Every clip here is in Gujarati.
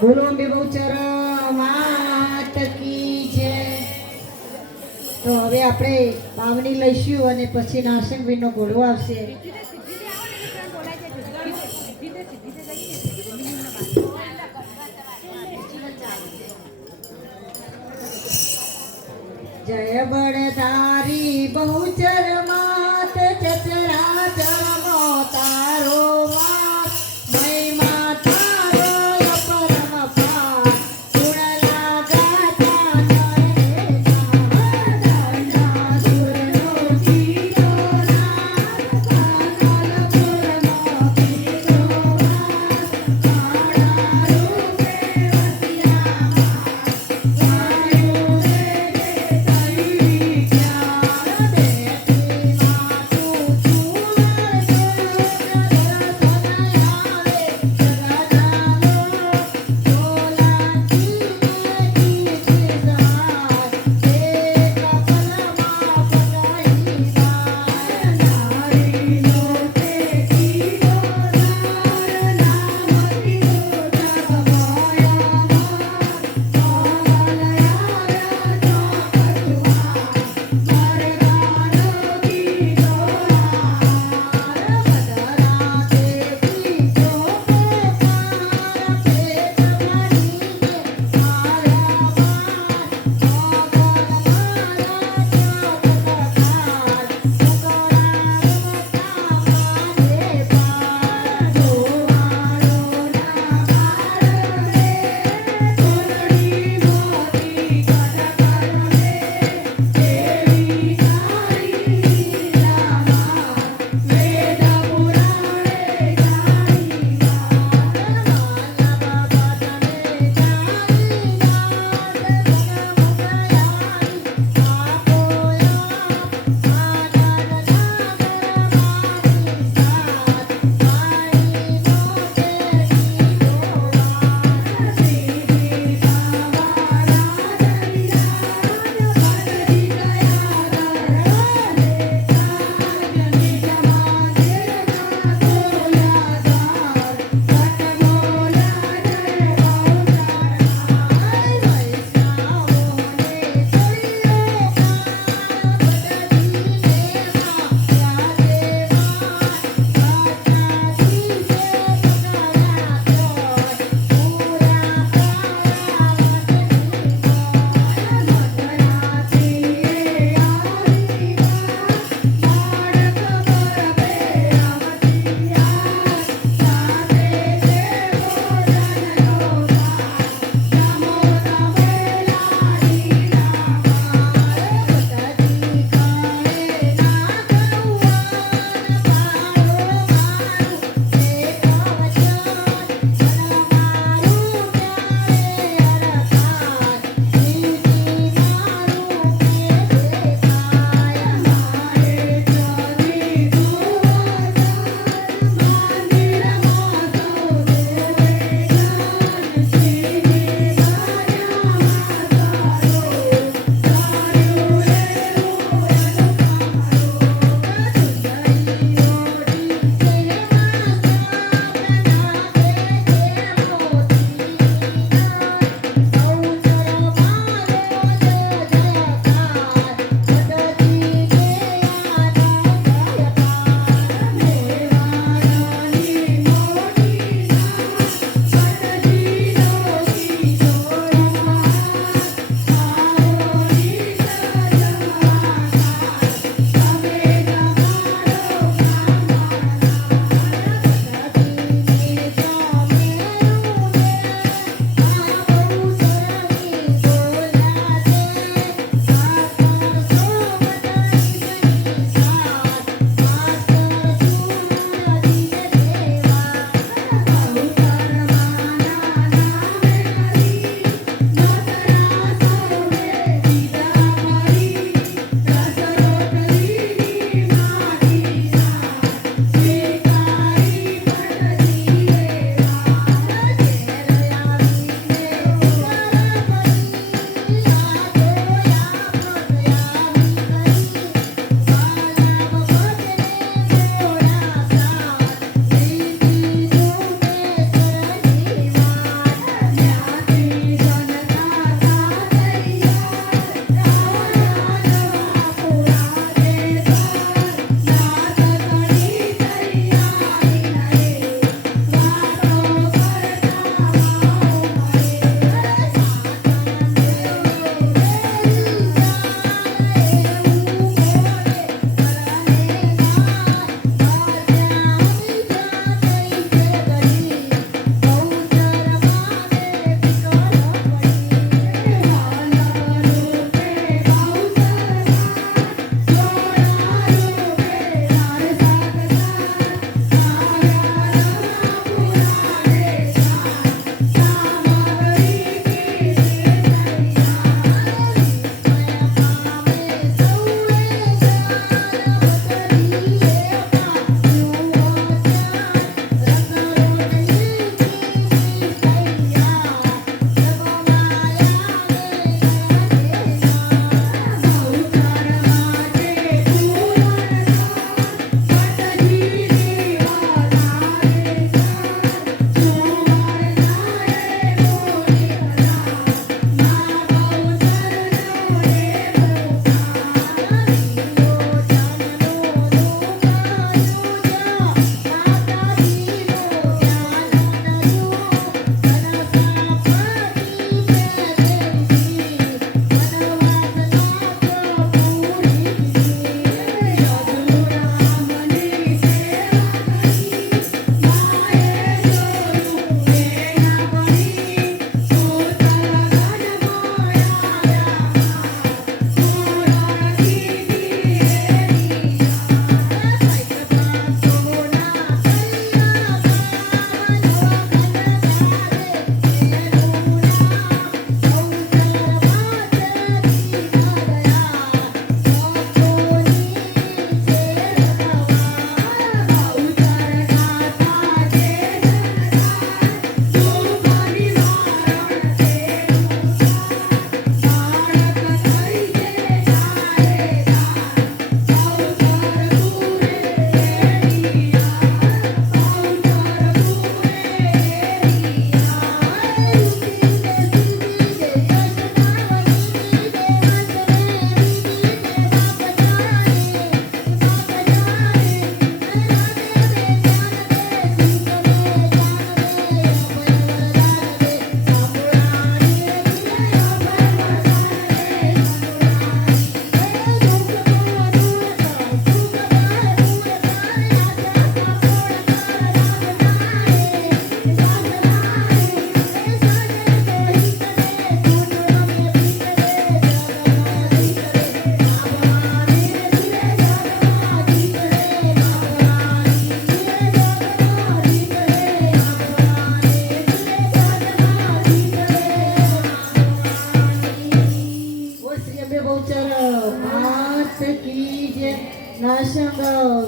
બોલો અંબે બહુચર માત કી જય। તો હવે આપણે બાવણી લઈશું અને પછી નારસિંહભાઈનો ઘોડો આવશે। જય બળધારી બહુચર માત ચચરા ચરમો તારો માત મહિમા તારો પરમ પાર ગુણ લાગાતા ચરણે સાધના સુરનો જીતો નામ કાનલપુરનો કીધો વાસ કાળા રૂપે વસિયા વાયુ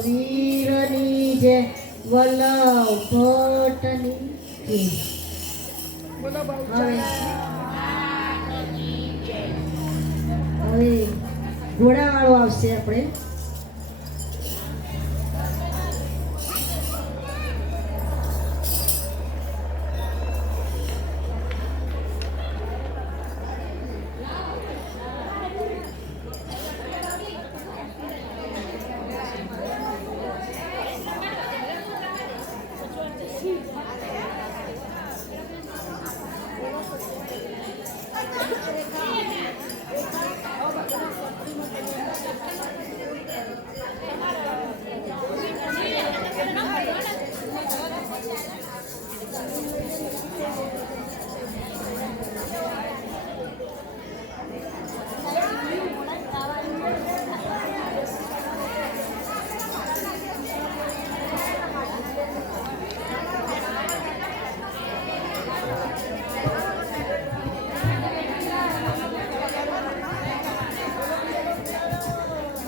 વીરની જય વલ્લભ ભટ્ટની જય. હવે ઘોડાવાળો આવશે આપણે.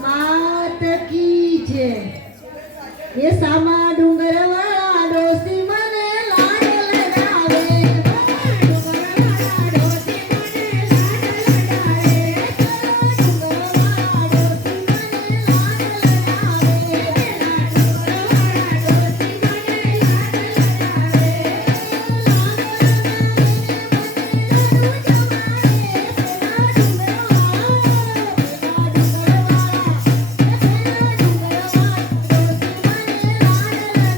માત કી જય. એ સામા ડુંગરવાળા ડોસી મને લાડ લડાવે. ડુંગરવાળા ડોસી મને લાડ લડાવે. ડુંગરવાળા ડોસી મને લાડ લડાવે. ડુંગરવાળા ડોસી મને લાડ લડાવે.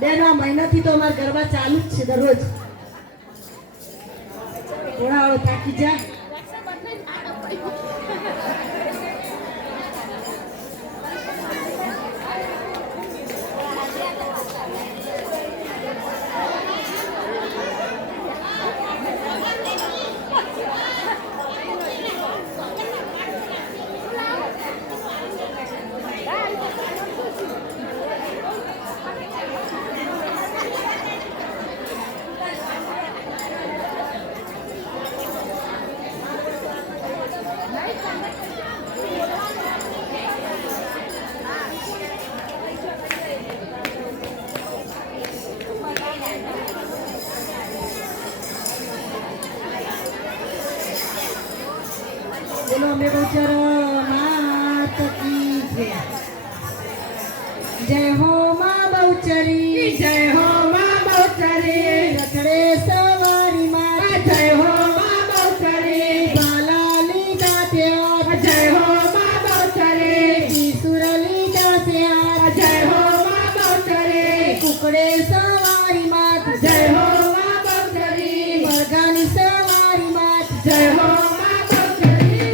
બેન આ મહિનાથી તો અમારા ગરબા ચાલુ જ છે દરરોજ. ઘોડાવાળો થાકી જા. બોલો અમે બહુચર માત કી જય. જય હો માં બહુચરી, જય હો માં બહુચરી, રખડે સવારી માં. જય હો માં બહુચરી, બાલા લીધા ત્યાં. જય હો માં બહુચરી, ઈસુર લીધા ત્યાં. જય હો માં બહુચરી, કુકડે સવારી માં. જય હો માં બહુચરી, મરઘાની સવારી માં. જય હો માં બહુચરી,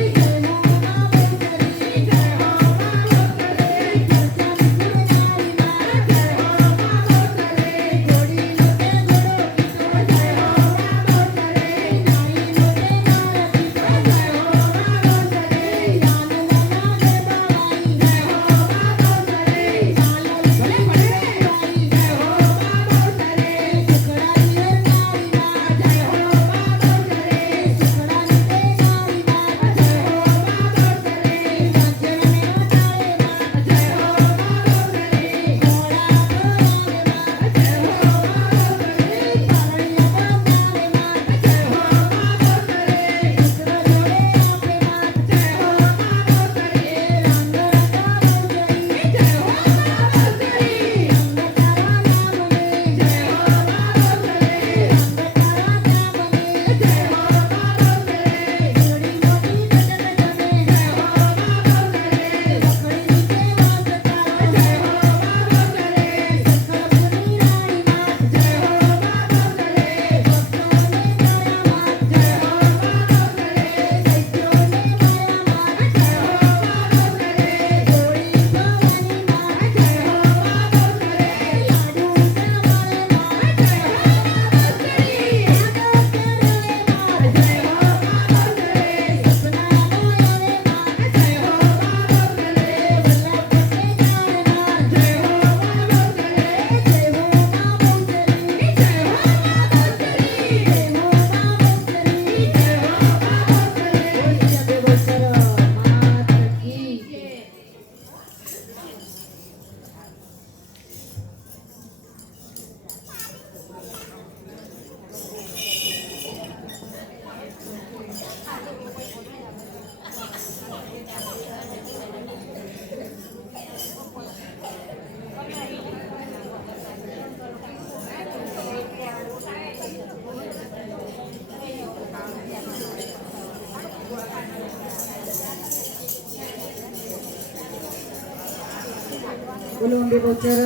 બોલો અંબે બહુચર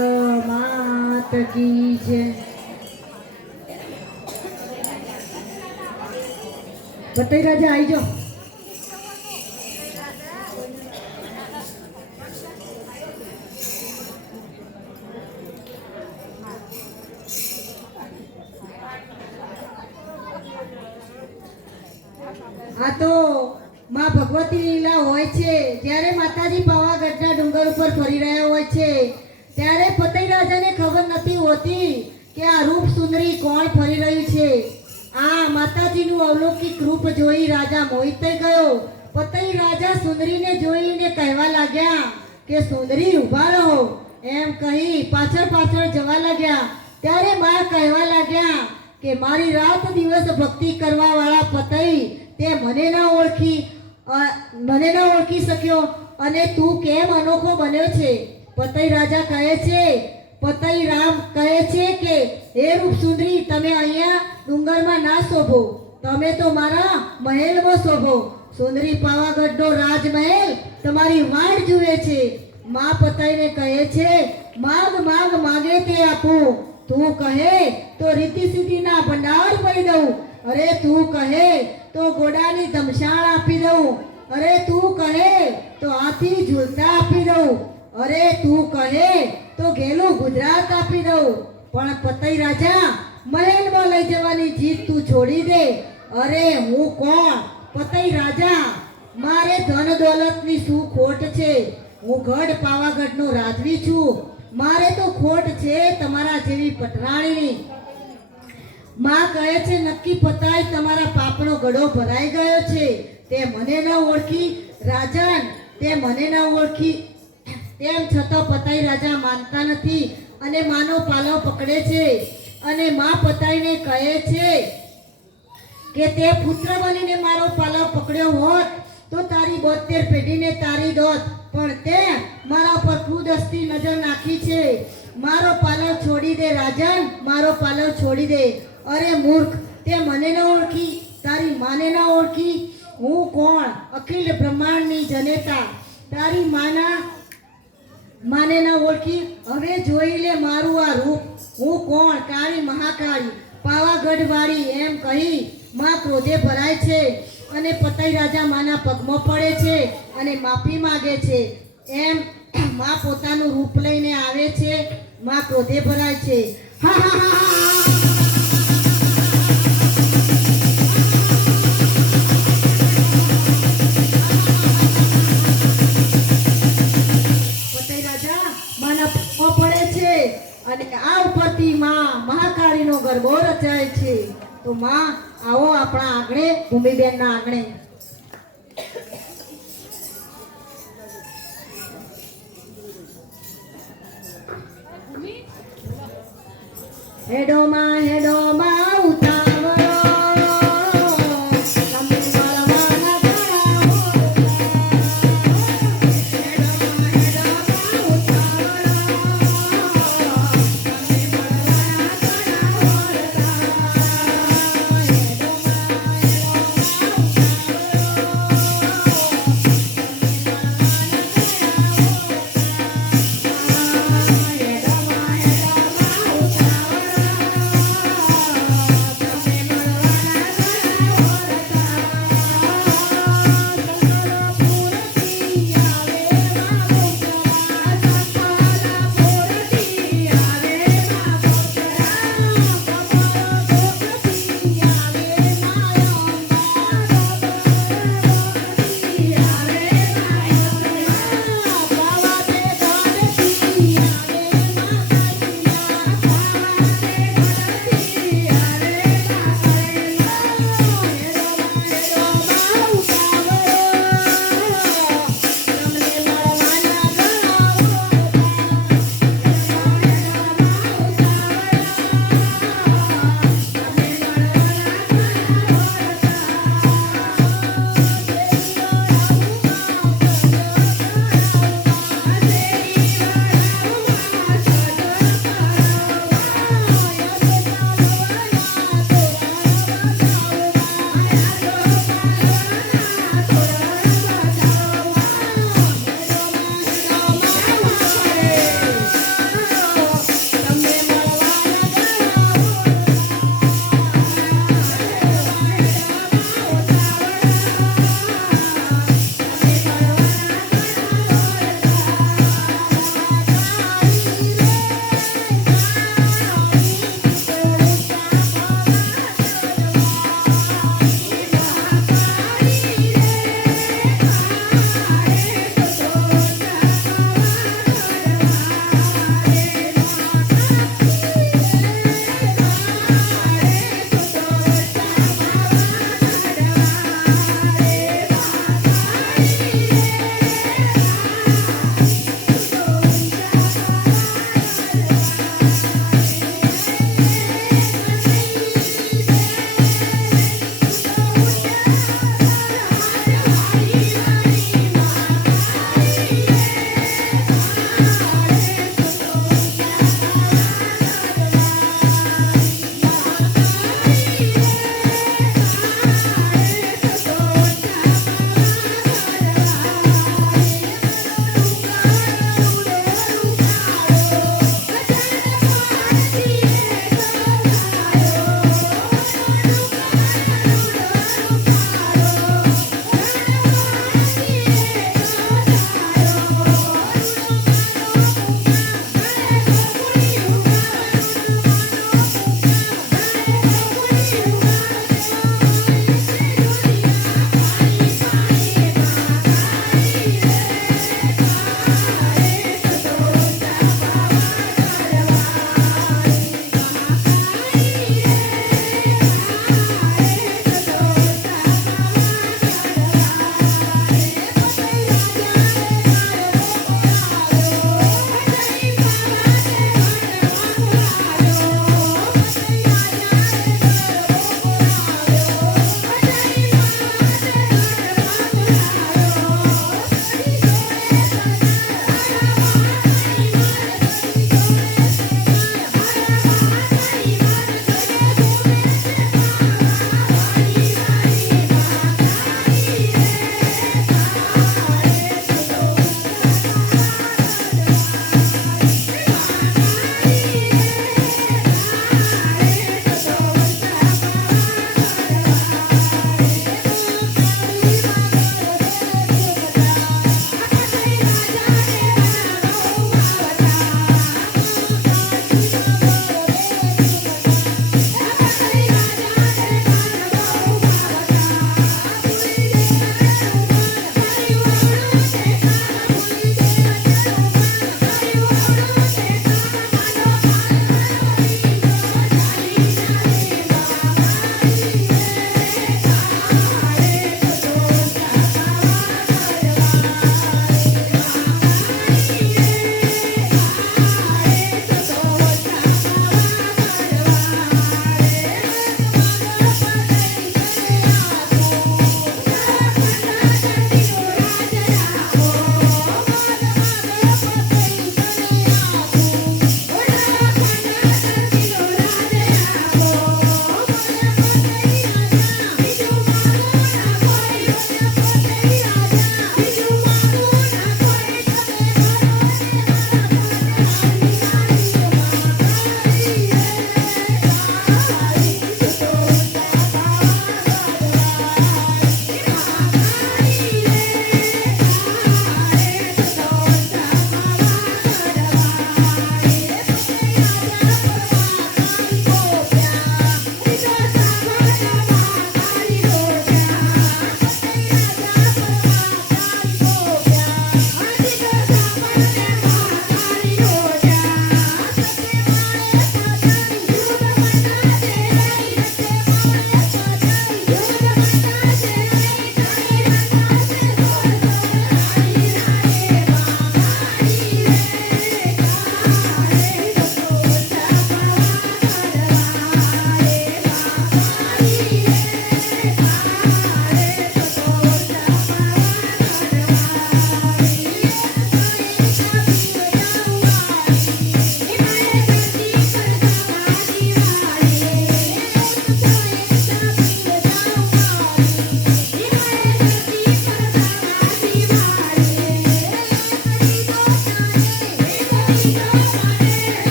માત કી જય. બતાઈ રાજા આવી જાઓ. આ તો માં ભગવતી લીલા હોય છે. જ્યારે માતાજી પાવાગઢના ડુંગર ઉપર ફરી રહ્યા હોય છે ત્યારે ફતેહ રાજાને ખબર નથી હોતી કે આ રૂપ સુંદરી કોણ ફરી રહ્યું છે. આ માતાજીનું અલૌકિક રૂપ જોઈ રાજા મોહિત થઈ ગયો. ફતેહ રાજા સુંદરીને જોઈને કહેવા લાગ્યા કે સુંદરી ઊભા રહો એમ કહી પાછળ પાછળ જવા લાગ્યા. ત્યારે માં કહેવા લાગ્યા કે મારી રાત દિવસ ભક્તિ કરવા વાળા ફતેહ તે મને ના ઓળખી શક્યો અને તું કેમ અનોખો બન્યો છે. ફતેહ રાજા કહે છે, ફતેહ રામ કહે છે કે હે રૂપ સુંદરી, તમે અહીંયા ડુંગરમાં ના શોભો, તમે તો મારા મહેલમાં શોભો. સુંદરી પાવાગઢનો રાજમહેલ તમારી વાટ જુએ છે. માં પતાઈને કહે છે, માગ માગ માગે તે આપું. તું કહે તો રીતિ સિદ્ધિના ભંડાર ભરી દઉં. અરે તું કહે તો ઘોડાની ધમશાળ આપી દઉં. અરે તું કહે તો હાથી ઝૂલતા આપી દઉં. અરે તું કહે તો ઘેલું ગુજરાત આપી દઉં. પણ પતઈ રાજા, મહેલમાં લઈ જવાની જીત તું છોડી દે. અરે હું કોણ? પતઈ રાજા, મારે ધન દોલતની શું ખોટ છે? હું ગઢ પાવાગઢનો રાજવી છું. મારે તો ખોટ છે તમારા જેવી પટરાણીની. માં કહે છે, નક્કી પતાય તમારા પાપનો ગળો ભરાઈ ગયો છે. તે મને ન ઓળખી રાજન, તે મને ન ઓળખી. તેમ છતાં પતાઈ રાજા માનતા નથી અને માનો પાલવ પકડે છે. અને માં પતાઈને કહે છે કે તે પુત્ર બનીને મારો પાલવ પકડ્યો હોત તો તારી 72 પેઢીને તારી દોત. પણ તે મારા પર કુદસ્તી નજર નાખી છે. મારો પાલવ છોડી દે રાજન, મારો પાલવ છોડી દે. અરે મૂર્ખ, તે મને ન ઓળખી, તારી માને ન ઓળખી. હું કોણ? અખિલ બ્રહ્માંડની જનેતા. તારી માને ન ઓળખી. હવે જોઈ લે મારું આ રૂપ. હું કોણ? કાળી મહાકાળી, પાવાગઢ વાળી. એમ કહી માં ક્રોધે ભરાય છે અને પતઈ રાજા માના પગમાં પડે છે અને માફી માંગે છે. એમ માં પોતાનું રૂપ લઈને આવે છે. માં ક્રોધે ભરાય છે. હા હા હા પતઈ રાજા માના પગમાં પડે છે અને આ ઉપરથી માં મહાકાળીનો ગરબો રચાય છે. તો માં આવો આપણા આંગણે, ભૂમિબેનના આંગણે. હેડો માં ઉતાવળો, તમે મળવાના ગળાઓ. હેડો માં ઉતાવળો, તમે મળવાના ગળાઓ.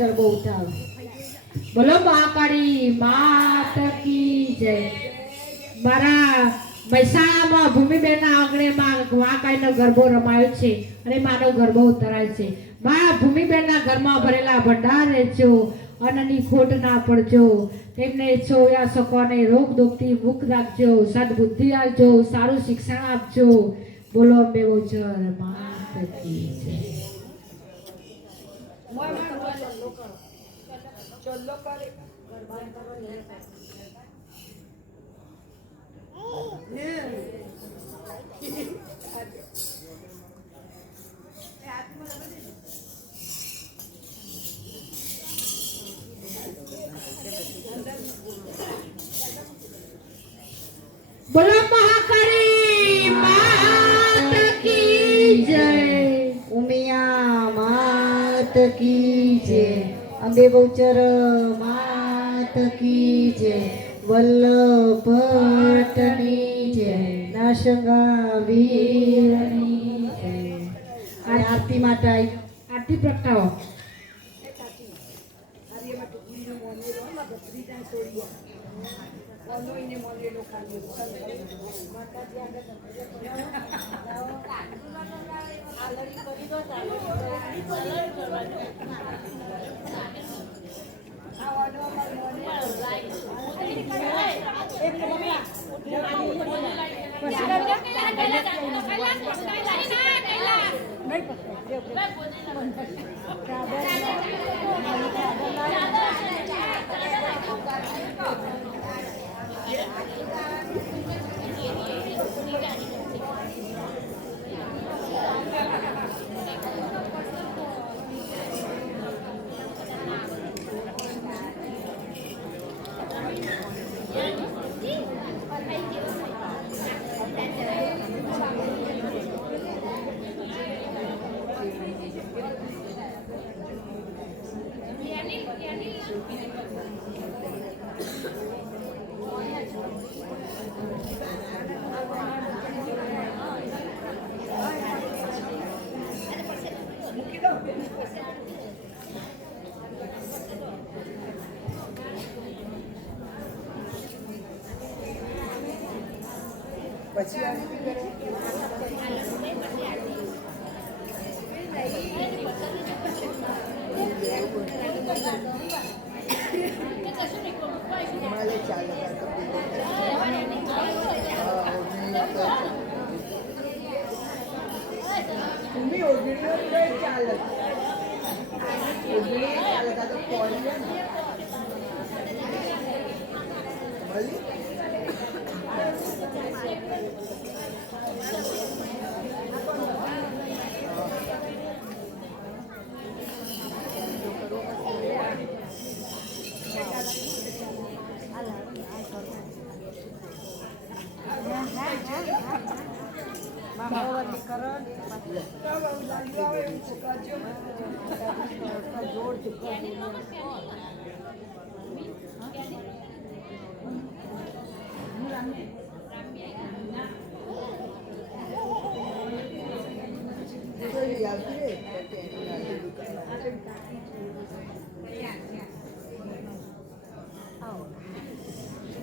ગરબો ઉઠાવ. બોલો મહાકાળી માત કી જય. મારા મહેસાણામાં ભૂમિબેનના આંગણેમાં મહાકાળીનો ગરબો રમાયો છે અને માનો ગરબો ઉતરાય છે. મારા ભૂમિબેનના ઘરમાં ભરેલા ભંડાર રહેજો, અન્નની ખોટ ના પડજો, તેમને ચોયા સકોને રોગ દુઃખથી મુક્ત રાખજો, સદબુદ્ધિ આપજો, સારું શિક્ષણ આપજો. બોલો અંબે બહુચર માત કી જય. બોલો મહાકાળી માત કી જય. ઉમિયા માત કી જય. અંબે બહુચર માત કી જય. વલ્લભ ભટ્ટની જય. નાશંગા વીરની જય. અને આરતી માટે આવી. આરતી પ્રગટાવો.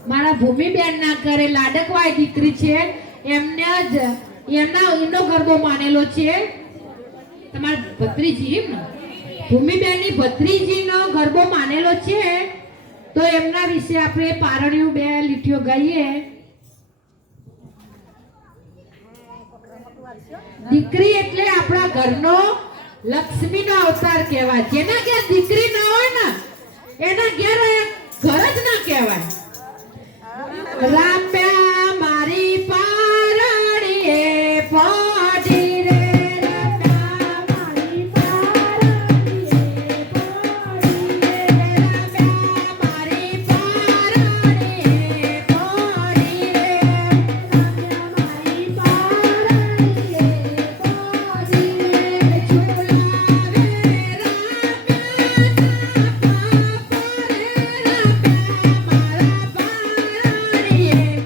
મારા ભૂમિબેનના ઘરે લાડકવાય દીકરી છે, એમનો ગરબો માનેલો છે. તમારા ભત્રીજી એમ ને ભૂમિબેનની ભત્રીજીનો ગરબો માનેલો છે, તો એમના વિશે આપણે પારણિયું બે લીટીઓ ગાઈએ. દીકરી એટલે આપણા ઘરનો લક્ષ્મીનો અવતાર કહેવાય. જેના ઘેર દીકરી ના હોય ને એના ઘેર ઘર જ ના કહેવાય. રામ્યા મારી પારણીએ પાડી રે, રામ્યા મારી પારણીએ પાડી રે, રામ્યા મારી પારણીએ પાડી રે, રામ્યા મારી પારણીએ પાડી રે. ઝુલાવે રામ્યા પાપા રે, રામ્યા મારા પારણીએ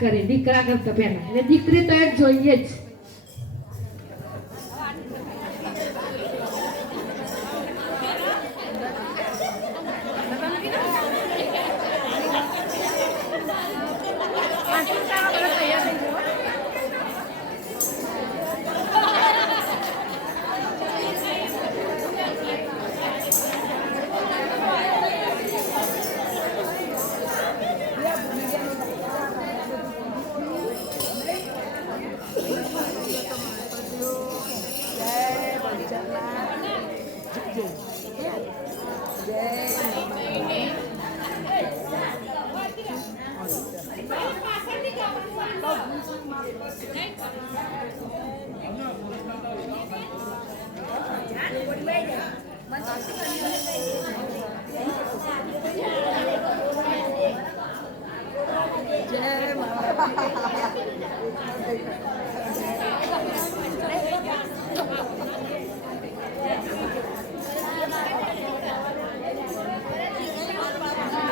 કરે દીકરા કરતા પહેલા એટલે દીકરી તો એક જોઈએ જ.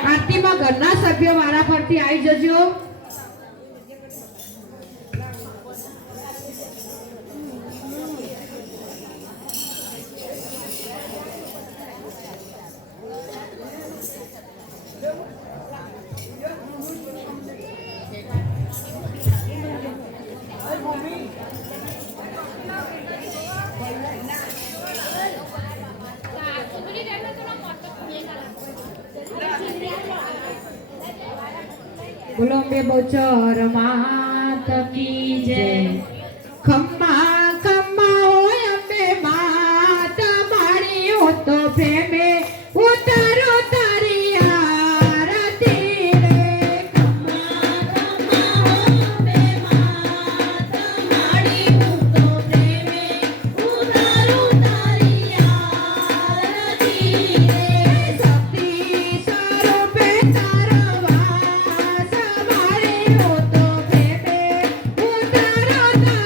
આરતીમાં ઘરના સભ્યો વારા ફરતી આવી જજો. બોલો અંબે બહુચર માત કી જય. ખમ્મા ખમ્મા હોય અંબે માત મારી હું તો પ્રેમે ઉતારો તારી આરતી રે. ખમ્મા ખમ્મા હોય અંબે માત મારી હું તો પ્રેમે ઉતારો તારી આરતી રે. શક્તિ સ્વરૂપે તારા વાસ મારી હું તો પ્રેમે ઉતારો તારી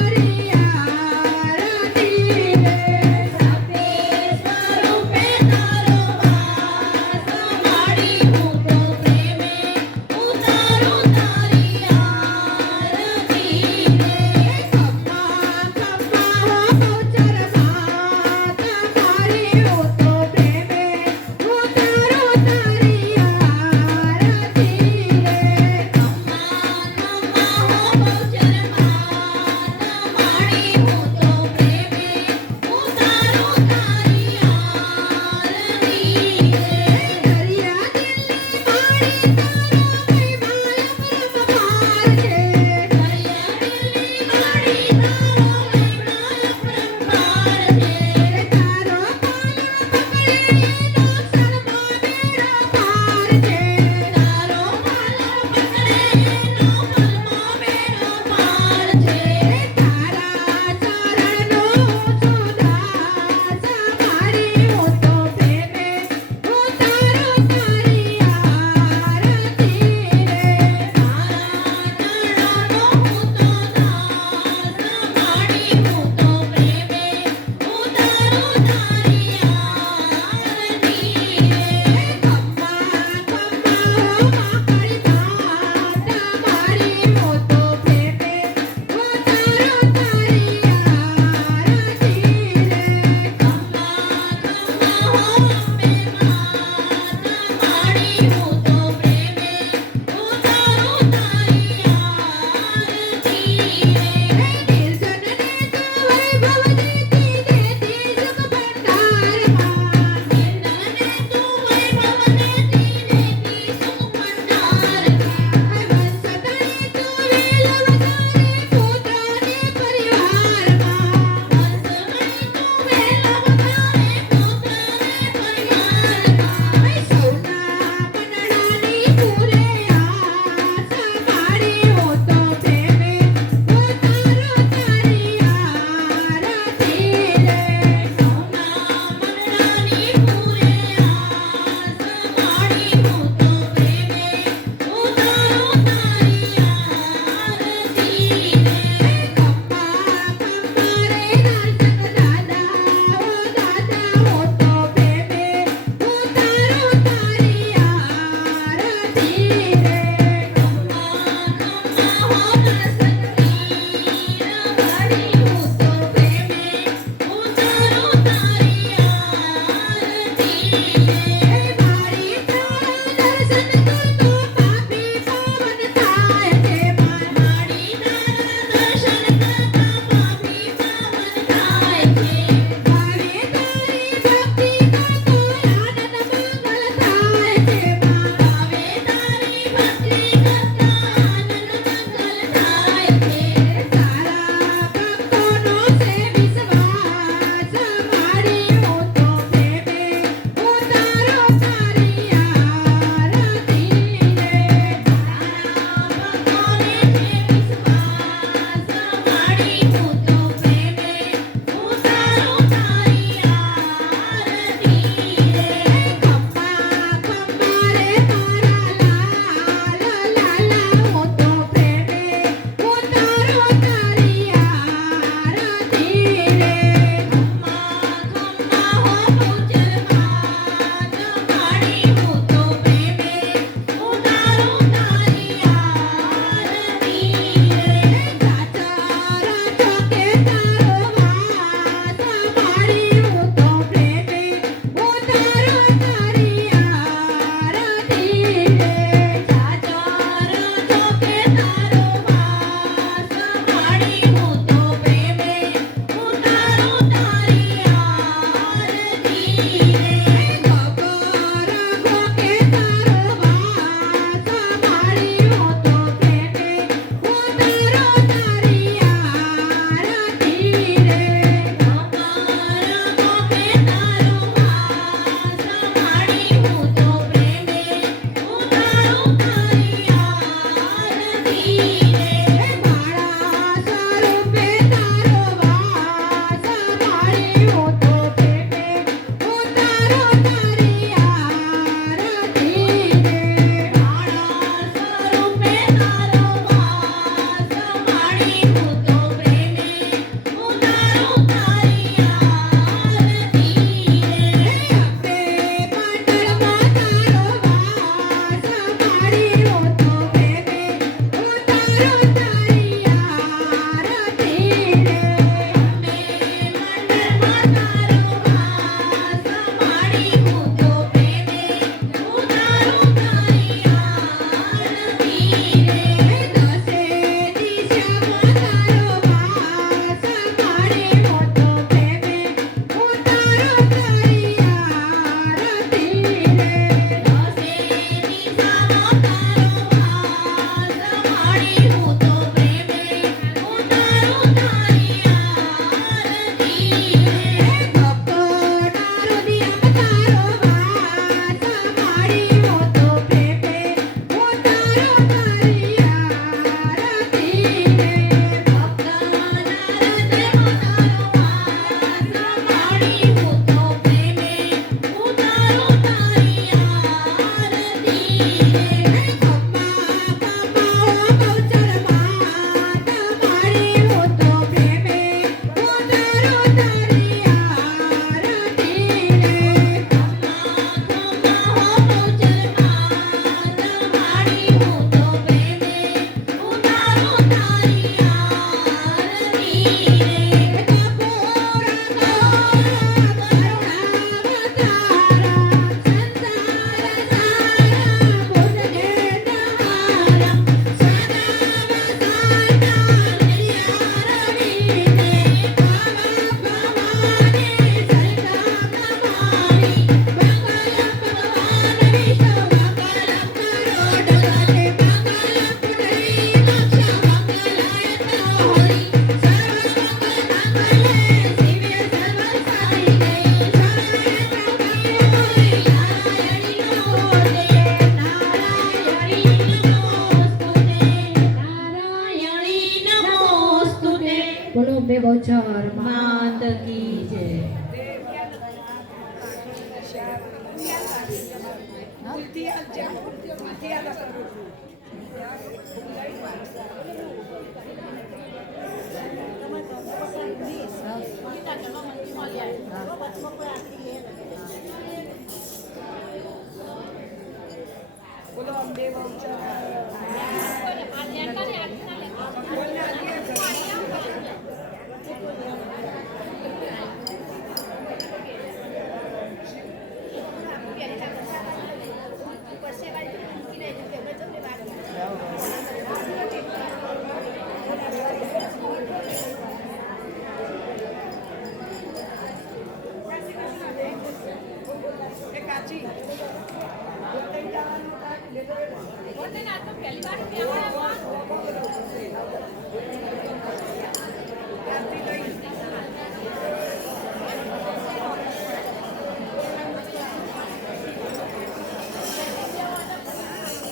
બોલો બે બહુચર માત કી જય.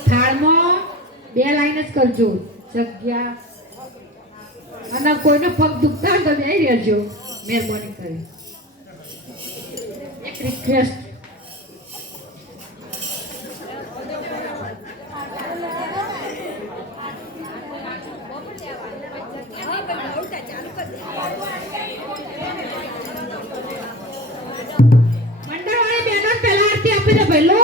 થાળમાં બે લાઈન જ કરજો જગ્યા અને કોઈને પગ દુખતા હોય તો બેસી રહેજો મહેરબાની કરી એક રિક્વેસ્ટ મંડળવાળી બહેનો પહેલા આરતી આપી દે પહેલો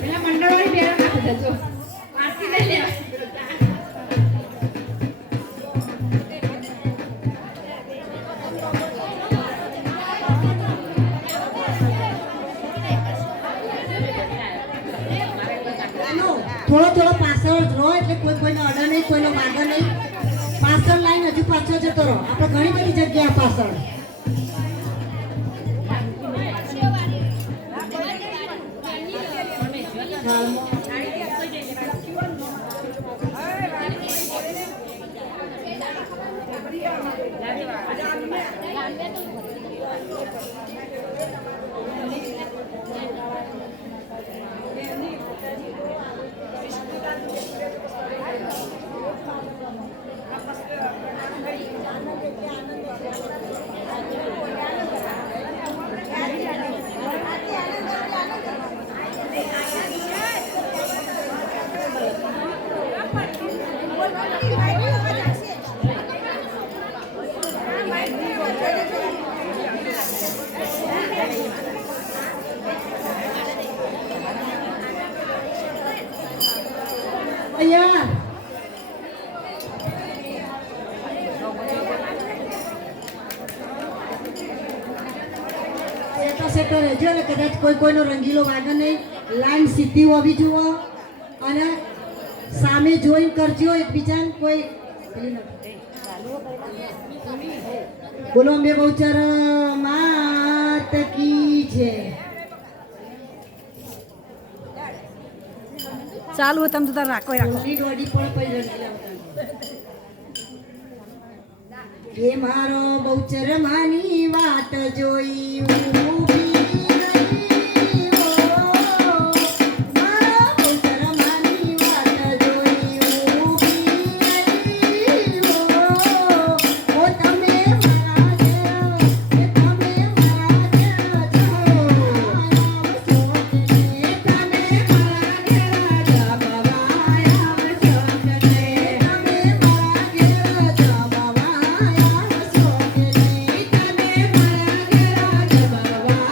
પેલા મંડળવાળી બહેનો આપી દેજો આરતી લઈ લે થોડો થોડો પાછળ રહો એટલે કોઈનો અડર નહીં, કોઈનો માગો નહીં. પાછળ લાઈન હજુ પાછળ જતો રહો. આપણે ઘણી બધી જગ્યા પાછળ. અહીંયા સેટો રહેજો ને કદાચ કોઈનો રંગીલો વાગે નહીં. લાઈન સીધી હોવી જુઓ અને સામે જોઈને કરજો એકબીજાને કોઈ બોલો અંબે બહુચર માત કી છે. ચાલુ તમે તો તાર રાખો રાખો દોડી દોડી પણ કોઈ રંગીલા વગાડે. એ મારો બહુચર માની વાત જોઈ ઊભી રહી હો. મારો બહુચર માની વાત જોઈ ઊભી રહી હો. ઓ તમે મારા ઘેર, તમે મારા ઘેર જાઓ. આવશો કે તમે મારા ઘેર જમવાય આવશો કે તમે મારા ઘેર જમવાય આવશો કે તમે મારા ઘેર જમવાય આવશો કે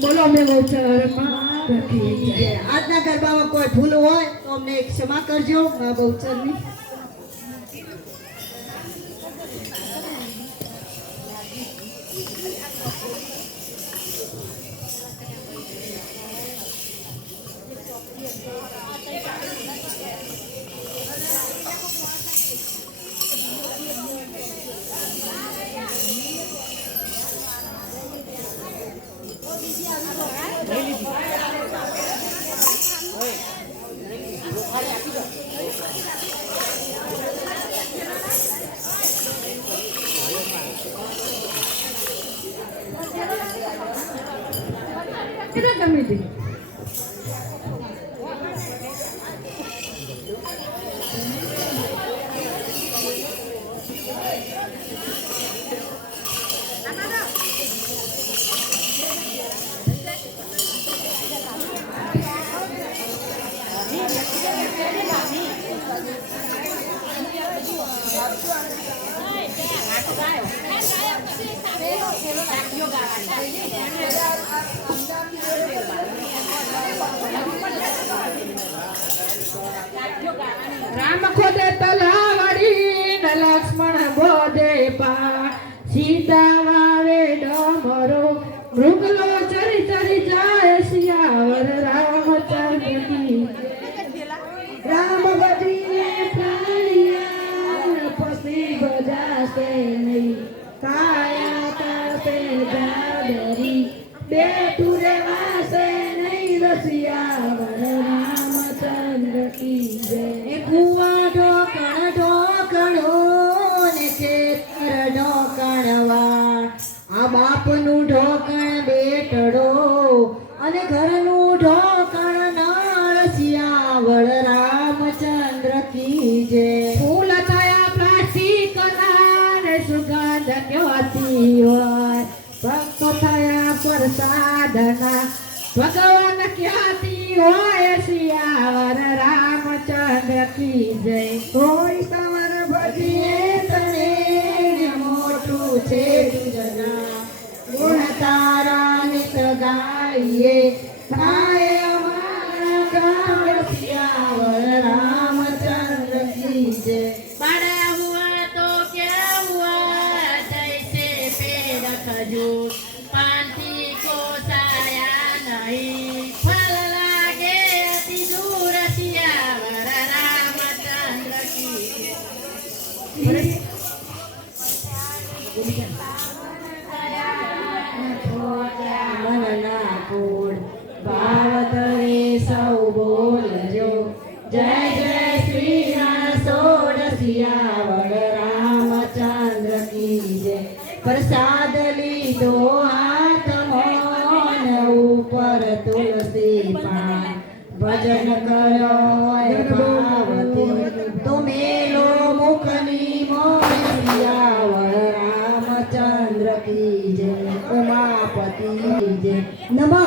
બોલો અમે બહુચર માત કી જય. આજના ગરબામાં કોઈ ભૂલ હોય તો અમને ક્ષમા કરજો મા બહુચરની. કેટલા ગમે તે રામ ખોદે તલાવડી ને લક્ષ્મણ બોધે પા સીતા વાવે ડમરો મૃગલો ચરી ચરી જાય સિયાવર રામચંદ્ર કી રામ બદીને પ્રાણિયા પસી બજાશે નહીં કાયા તાપે ગાદરી બેઠું રેવાશે નહીં રસિયાવર રામચંદ્ર કી જય. એ કુવા ઢોકણો ને ખેતર ઢોકણવા આ બાપનું ઢોકણ બેટડો અને ઘરનું ઢોકણ નરસિયાવળ રામચંદ્ર કી જય. ફૂલ થયા પ્લાસ્ટિકના ને સુગંધ ક્યોતી હોય ભક્ત થયા પ્રસાદના ભગવાન ક્યાંથી હોય સિયાવર રામચંદ્ર કી જય. કોઈ સવર ભજીએ તને ને મોટું છે તુજના ગુણ તારા નિત ગાઈએ થાય અમારા ગામ સિયાવર રામચંદ્ર કી જય. बड़ा हुआ तो क्या हुआ जैसे पेड़ खजूर पांती को साया नहीं फल लागे अति दूर सियावर रामचंद्र की મનના કુળ ભાવતરે સૌ બોલજો જય જય શ્રી સોડ સિયાવળ રામચંદ્ર કી જય. પ્રસાદ લીધો હાથમાં ને ઉપર તુલસી પાન ભજન કરો એ ભાવથી તો મેલો મુખની મોય સિયાવળ રામચંદ્ર કી જય. ઉમાપતિ જય. નમઃ